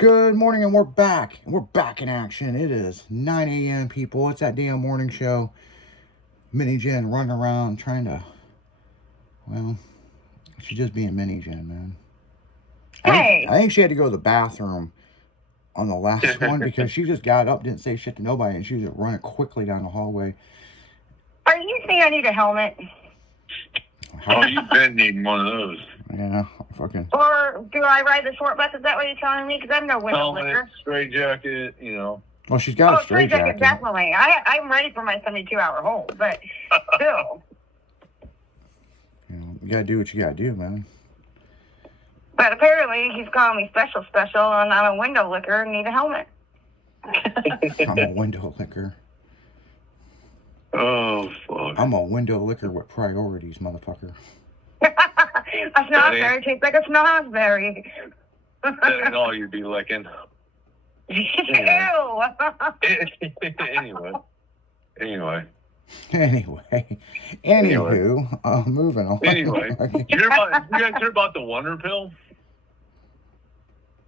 Good morning, and we're back. We're back in action. It is 9 a.m., people. It's that damn morning show. Mini Jen running around trying to, well, she's just being Mini Jen, man. Hey. I think she had to go to the bathroom on the last one because she just got up, didn't say shit to nobody, and she was just running quickly down the hallway. Are you saying I need a helmet? Oh, you've been needing one of those. Yeah, fucking. Or do I ride the short bus? Is that what you're telling me? Because I'm no window licker. Straight jacket, Well, she's got a straight jacket. Definitely. I'm ready for my 72-hour hold, but still. You gotta do what you gotta do, man. But apparently he's calling me special, and I'm a window licker and need a helmet. I'm a window licker. Oh, fuck. I'm a window licker with priorities, motherfucker. A snozberry tastes like a snozberry. That ain't all you'd be licking. Ew. Anyway. Anywho, moving on. Anyway, you guys hear about the Wonder Pill?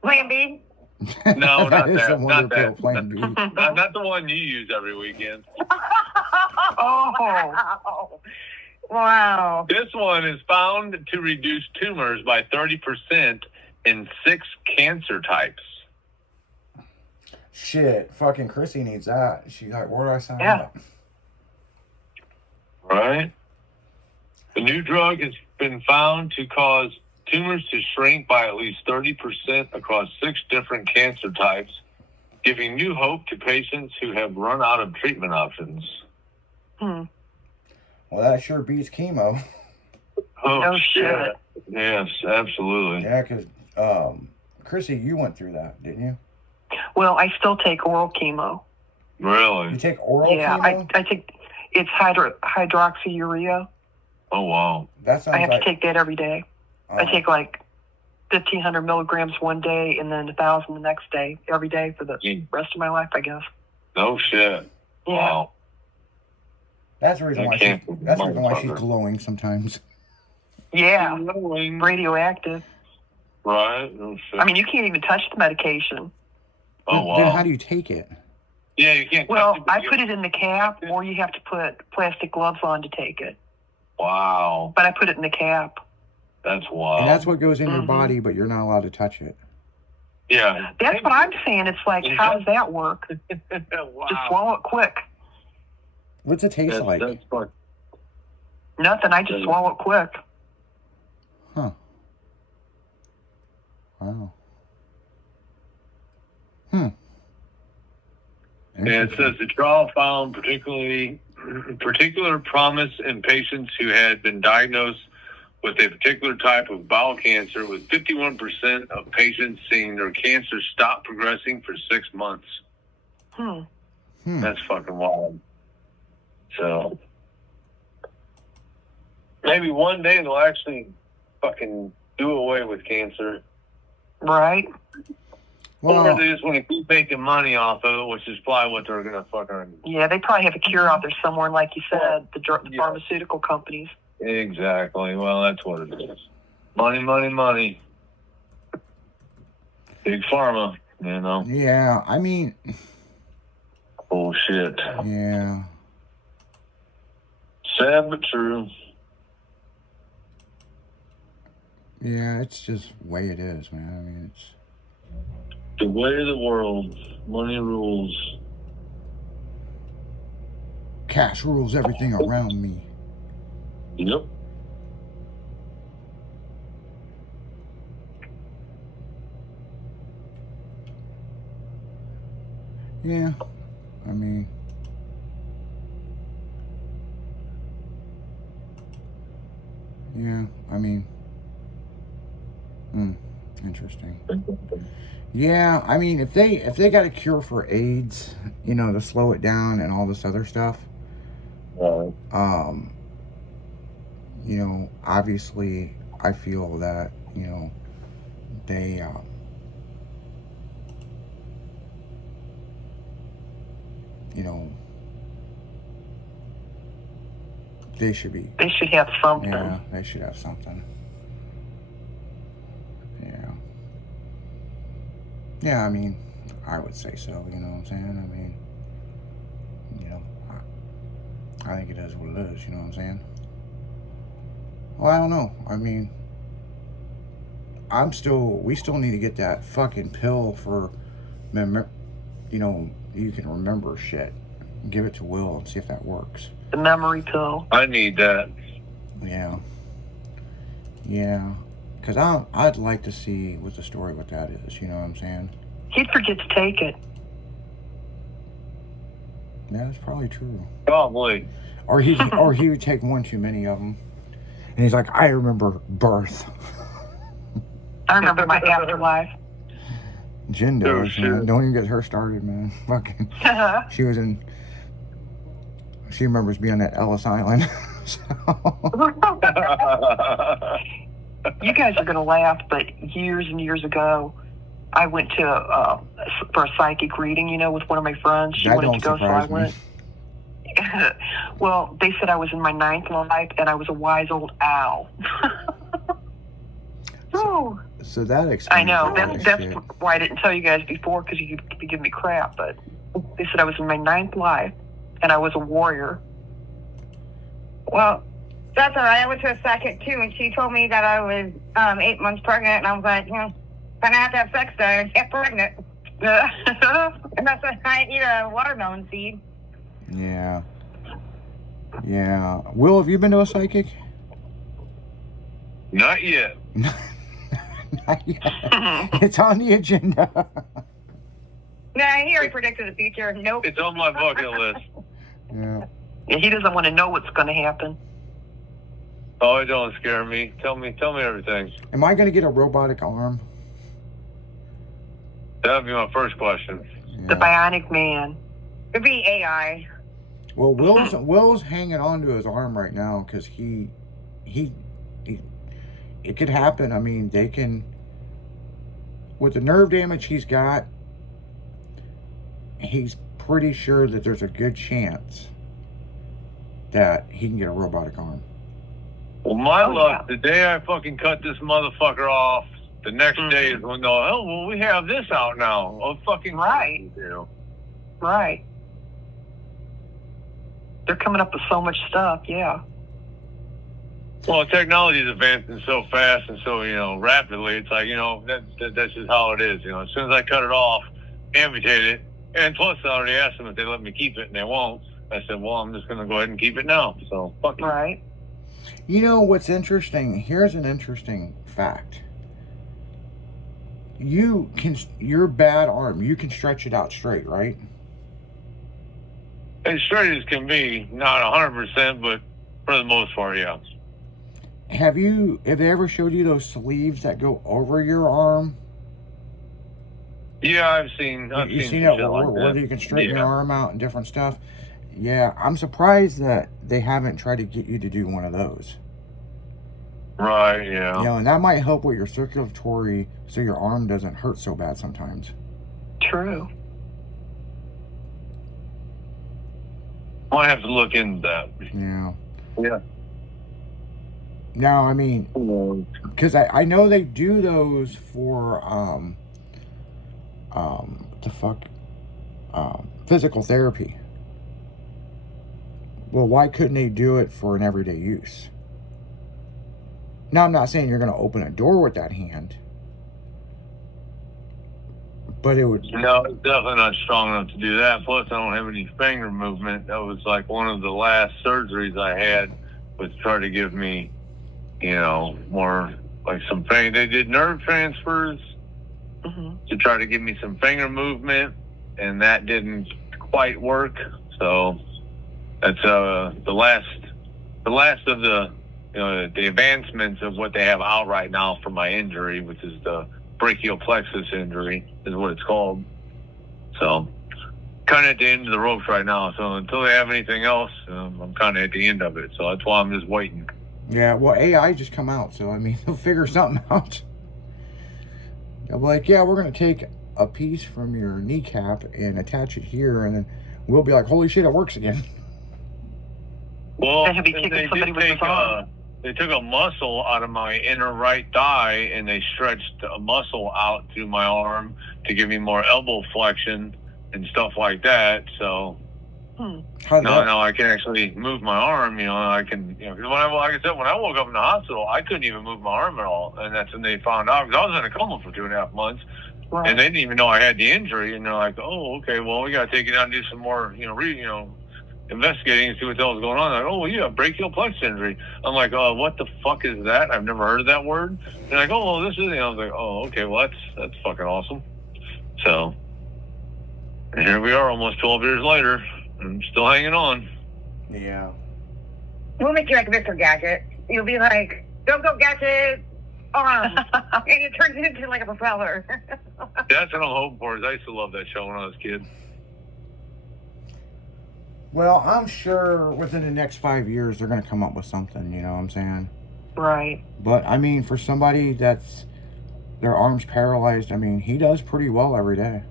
Plan B? No, not that. Not that. Plan B. Not the one you use every weekend. Oh. Wow. This one is found to reduce tumors by 30% in 6 cancer types. Shit, fucking Chrissy needs that. She's like, where do I sign up? Right? The new drug has been found to cause tumors to shrink by at least 30% across 6 different cancer types, giving new hope to patients who have run out of treatment options. Well, that sure beats chemo. Oh, no shit. Yes, absolutely. Yeah, because, Chrissy, you went through that, didn't you? Well, I still take oral chemo. Really? You take oral chemo? Yeah, I take, it's hydroxyurea. Oh, wow. That sounds I have to take that every day. I take like 1,500 milligrams one day and then 1,000 the next day, every day for the rest of my life, I guess. No shit. Yeah. Wow. That's the reason why she's glowing sometimes. Yeah. Radioactive. Right. No shit. I mean, you can't even touch the medication. Oh, wow. Then how do you take it? Yeah, you can't. Well, I put it in the cap, or you have to put plastic gloves on to take it. Wow. But I put it in the cap. That's wild. And that's what goes in your body, but you're not allowed to touch it. Yeah. That's what I'm saying. It's like, how does that work? Wow. Just swallow it quick. What's it taste like? That's fun. Nothing. I just swallow it quick. Huh. Wow. And it says the trial found particular promise in patients who had been diagnosed with a particular type of bowel cancer, with 51% of patients seeing their cancer stop progressing for 6 months. That's fucking wild. So maybe one day they'll actually fucking do away with cancer. Right. Well, or they just want to keep making money off of it, which is probably what they're going to fucking... Yeah, they probably have a cure out there somewhere, like you said, the pharmaceutical companies. Exactly. Well, that's what it is. Money. Big pharma, you know? Yeah, I mean... Bullshit. Yeah. Sad but true. Yeah, it's just the way it is, man. I mean, it's... The way of the world. Money rules. Cash rules everything around me. Yep. Yeah, I mean... Yeah, I mean... Interesting. Yeah, I mean, if they got a cure for AIDS, you know, to slow it down and all this other stuff, you know, obviously, I feel that, you know, they, you know, they should be. They should have something. Yeah, they should have something. Yeah. Yeah, I mean, I would say so, you know what I'm saying? I mean, you know, I think it is what it is, you know what I'm saying? Well, I don't know. I mean, we still need to get that fucking pill for, you know, you can remember shit. Give it to Will and see if that works. The memory pill. I need that. Yeah. Yeah. Because I'd like to see what the story with that is, you know what I'm saying? He'd forget to take it. Yeah, that's probably true. Probably. Or he would take one too many of them. And he's like, I remember birth. I remember my afterlife. Jen does, Oh, shit. man. Don't even get her started, man. Fucking. She remembers being at Ellis Island. So. You guys are going to laugh, but years and years ago, I went to for a psychic reading, you know, with one of my friends. She That wanted don't to go, so surprise I went. Well, they said I was in my 9th life, and I was a wise old owl. Oh. So that explains I know. all that That's shit. why I didn't tell you guys before, because you could be giving me crap. But they said I was in my 9th life, and I was a warrior. Well, that's all right. I went to a psychic too, and she told me that I was 8 months pregnant, and I was like, if I have to have sex, then I get pregnant. And that's why I eat a watermelon seed. Yeah. Yeah. Will, have you been to a psychic? Not yet. Not yet. It's on the agenda. Yeah, he already predicted the future. Nope. It's on my bucket list. Yeah. And he doesn't want to know what's going to happen. Oh, it don't scare me. Tell me everything. Am I going to get a robotic arm? That'd be my first question. The Yeah. bionic man. It'd be AI. Well, Will's hanging on to his arm right now because he it could happen. I mean, they can, with the nerve damage he's got, he's pretty sure that there's a good chance that he can get a robotic arm. Well, my Oh, luck, the day I fucking cut this motherfucker off, the next day is when they'll, oh, well, we have this out now. Oh, fucking Right. you know. Right. They're coming up with so much stuff, yeah. Well, technology is advancing so fast and so, rapidly. It's like, that's just how it is. As soon as I cut it off, amputate it, and plus I already asked them if they let me keep it, and they won't. I said, well, I'm just going to go ahead and keep it now. So, fuck it. Right. You know what's interesting? Here's an interesting fact. Your bad arm, you can stretch it out straight, right? As straight as can be, not 100%, but for the most part, yeah. Have they ever showed you those sleeves that go over your arm? Yeah, I've seen You seen some it shit like where that. you can straighten Yeah. your arm out and different stuff? Yeah, I'm surprised that they haven't tried to get you to do one of those. Right, yeah. You know, and that might help with your circulatory so your arm doesn't hurt so bad sometimes. True. Might have to look into that. Yeah. Yeah. Now, I mean, because I know they do those for physical therapy. Well, why couldn't they do it for an everyday use? Now, I'm not saying you're going to open a door with that hand, but it would. No, it's definitely not strong enough to do that. Plus, I don't have any finger movement. That was like one of the last surgeries I had, was to try to give me, more like some pain. They did nerve transfers to try to give me some finger movement, and that didn't quite work. So that's the last of the the advancements of what they have out right now for my injury, which is the brachial plexus injury, is what it's called. So kind of at the end of the ropes right now. So until they have anything else, I'm kind of at the end of it. So that's why I'm just waiting. Yeah, well, AI just come out, so I mean, they'll figure something out. They'll be like, yeah, we're going to take a piece from your kneecap and attach it here, and then we'll be like, holy shit, it works again. Well, And he'll be kicking somebody with his arm. they took a muscle out of my inner right thigh and they stretched a muscle out through my arm to give me more elbow flexion and stuff like that. So now I can actually move my arm. I can. 'Cause like I said, when I woke up in the hospital, I couldn't even move my arm at all, and that's when they found out, because I was in a coma for 2.5 months, and they didn't even know I had the injury. And they're like, "Oh, okay, well, we got to take you down and do some more, investigating and see what the hell's going on." Like, "Oh, yeah, brachial plexus injury." I'm like, "Oh, what the fuck is that? I've never heard of that word." They're like, "Oh, well, this is." I was like, "Oh, okay, well, that's fucking awesome." So, and here we are, almost 12 years later. I'm still hanging on. Yeah. We'll make you like Mr. Gadget. You'll be like, "Don't go Gadget," and it turns into like a propeller. That's what I'm hoping for. I used to love that show when I was a kid. Well, I'm sure within the next 5 years they're going to come up with something, you know what I'm saying? Right. But, I mean, for somebody that's their arm's paralyzed, I mean, he does pretty well every day.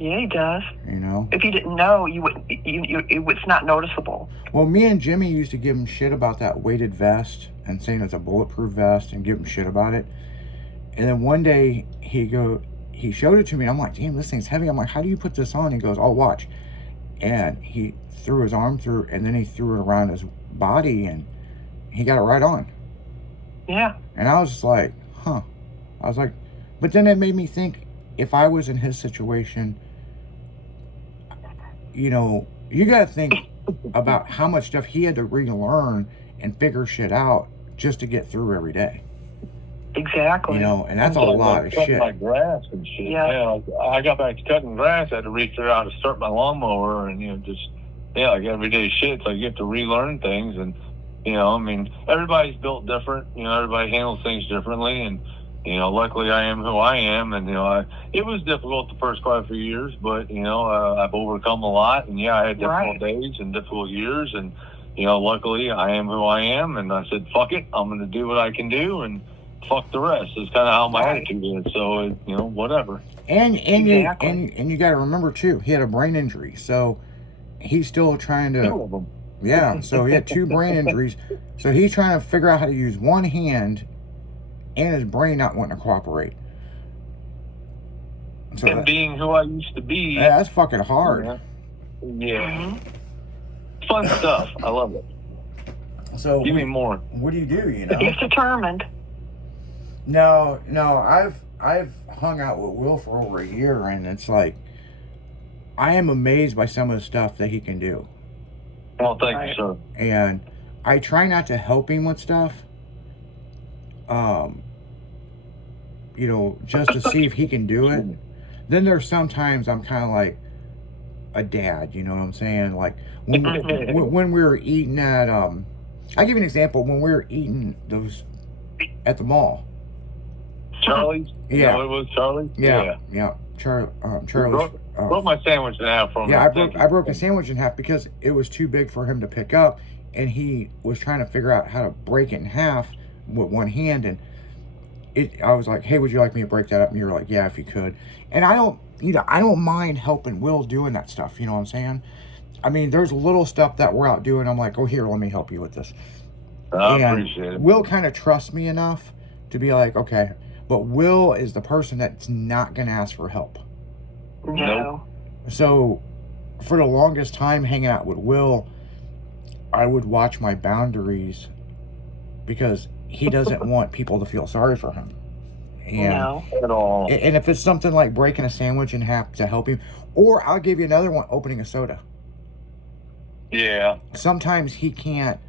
Yeah, he does. You know? If you didn't know, it's not noticeable. Well, me and Jimmy used to give him shit about that weighted vest and saying it's a bulletproof vest and give him shit about it. And then one day he showed it to me and I'm like, "Damn, this thing's heavy." I'm like, "How do you put this on?" He goes, "Oh, watch." And he threw his arm through and then he threw it around his body and he got it right on. Yeah. And I was just like, huh. I was like, but then it made me think, if I was in his situation, you got to think about how much stuff he had to relearn and figure shit out just to get through every day. Exactly. And that's a lot of cutting shit. my grass and shit. Yeah. I got back to cutting grass. I had to figure out how to start my lawnmower and, like everyday shit. So you have to relearn things. And, everybody's built different. Everybody handles things differently. And, luckily I am who I am. And, it was difficult the first quite a few years, but, I've overcome a lot. And, I had difficult days and difficult years. And, luckily I am who I am. And I said, fuck it. I'm going to do what I can do. And fuck the rest. It's kind of how my attitude is. So, whatever. And Exactly. you got to remember too, he had a brain injury. So he's still trying to... Two of them. Yeah, so he had 2 brain injuries. So he's trying to figure out how to use one hand and his brain not wanting to cooperate. So And being who I used to be. yeah, that's fucking hard. Yeah. Fun stuff. I love it. So Give me more. what do you do, He's determined. No, I've hung out with Will for over a year, and it's like, I am amazed by some of the stuff that he can do. Well, thank you, sir. And I try not to help him with stuff, just to see if he can do it. Then there's sometimes I'm kind of like a dad, you know what I'm saying? Like when we were eating at, I'll give you an example. When we were eating those at the mall. Charlie's? Yeah. It was Charlie? Yeah. Charlie's. Broke my sandwich in half from Yeah, I broke a sandwich in half because it was too big for him to pick up, and he was trying to figure out how to break it in half with one hand, and I was like, "Hey, would you like me to break that up?" And you were like, "Yeah, if you could." And I don't mind helping Will doing that stuff. You know what I'm saying? I mean, there's little stuff that we're out doing. I'm like, "Oh, here, let me help you with this." I appreciate it. Will kind of trusts me enough to be like, "Okay," but Will is the person that's not gonna ask for help. No. So, for the longest time hanging out with Will, I would watch my boundaries because he doesn't want people to feel sorry for him. And, No. At all. and if it's something like breaking a sandwich in half to help him, or I'll give you another one, opening a soda. Yeah. Sometimes he can't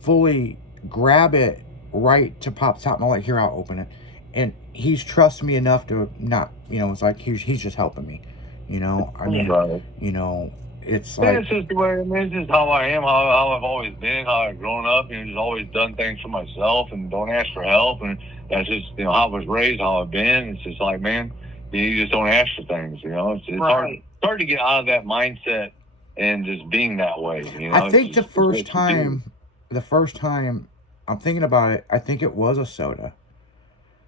fully grab it right to pop top, and I'm like, "Here, I'll open it." And he's trusts me enough to not, it's like he's just helping me. I mean, Right. it's Yeah, like, it's just the way, it's just how I am, how I've always been, how I've grown up, just always done things for myself and don't ask for help. And that's just, how I was raised, how I've been. It's just like, man, you just don't ask for things, It's hard to get out of that mindset and just being that way, I think It's the first just what you time I'm thinking about it, I think it was a soda.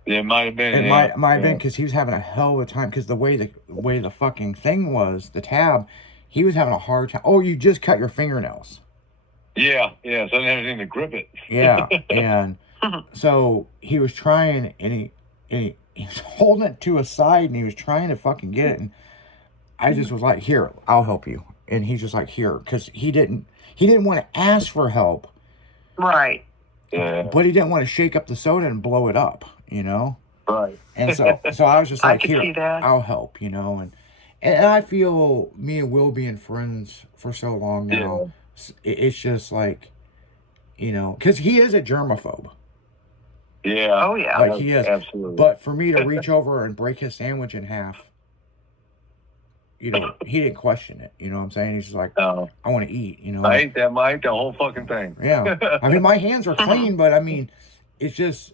do. It might have been. It might have been because he was having a hell of a time because the way the fucking thing was, the tab, he was having a hard time. Oh, you just cut your fingernails. Yeah, yeah. So I didn't have anything to grip it. Yeah, and so he was trying, and he was holding it to his side, and he was trying to fucking get it, and I just was like, "Here, I'll help you," and he's just like, "Here," because he didn't want to ask for help, Right. Yeah. but he didn't want to shake up the soda and blow it up, you know. Right. And so I was just I like, could "Here, see that. I'll help," you know, and I feel me and Will being friends for so long now, it's just like, you know, because he is a germaphobe. Yeah. Oh, yeah. Like he is. Absolutely. But for me to reach over and break his sandwich in half, you know, he didn't question it. You know what I'm saying? He's just like, No. I want to eat, you know. I ate that, Mike. The whole fucking thing. Yeah. I mean, my hands are clean, but I mean, it's just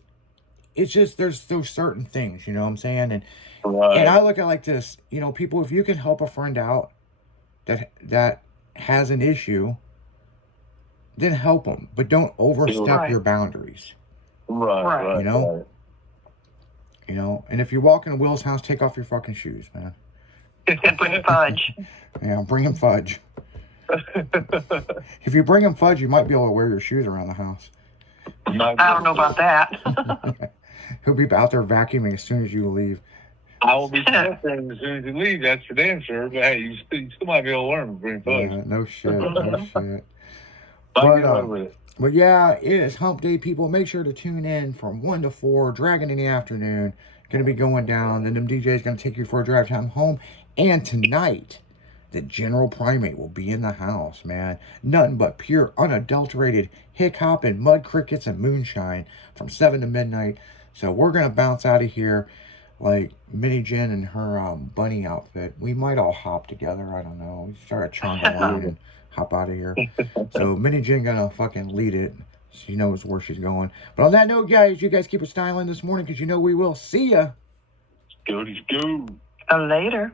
there's those certain things, you know what I'm saying? And Right. I look at it like this, you know, people, if you can help a friend out that has an issue, then help them, but don't overstep Right. your boundaries. Right. You know? You know, and if you walk into Will's house, take off your fucking shoes, man. And bring fudge. Yeah, bring him fudge. If you bring him fudge, you might be able to wear your shoes around the house. I don't know about that. He'll be out there vacuuming as soon as you leave. I will be testing as soon as you leave. That's for damn sure. But hey, you still might be able to learn to bring fudge. Yeah, no shit, no shit. But, But, get away with it. But yeah, it is Hump Day, people. Make sure to tune in from 1 to 4, Dragon in the afternoon. Going to be going down. Then them DJs going to take you for a drive time home. And tonight, the General Primate will be in the house, man. Nothing but pure, unadulterated hick hop and mud crickets and moonshine from 7 to midnight. So we're going to bounce out of here like Minnie Jen and her bunny outfit. We might all hop together. I don't know. We start a chonga load and hop out of here. So Minnie Jen gonna fucking lead it. She knows where she's going. But on that note, guys, you guys keep it styling this morning because you know we will. See ya. Go. Later.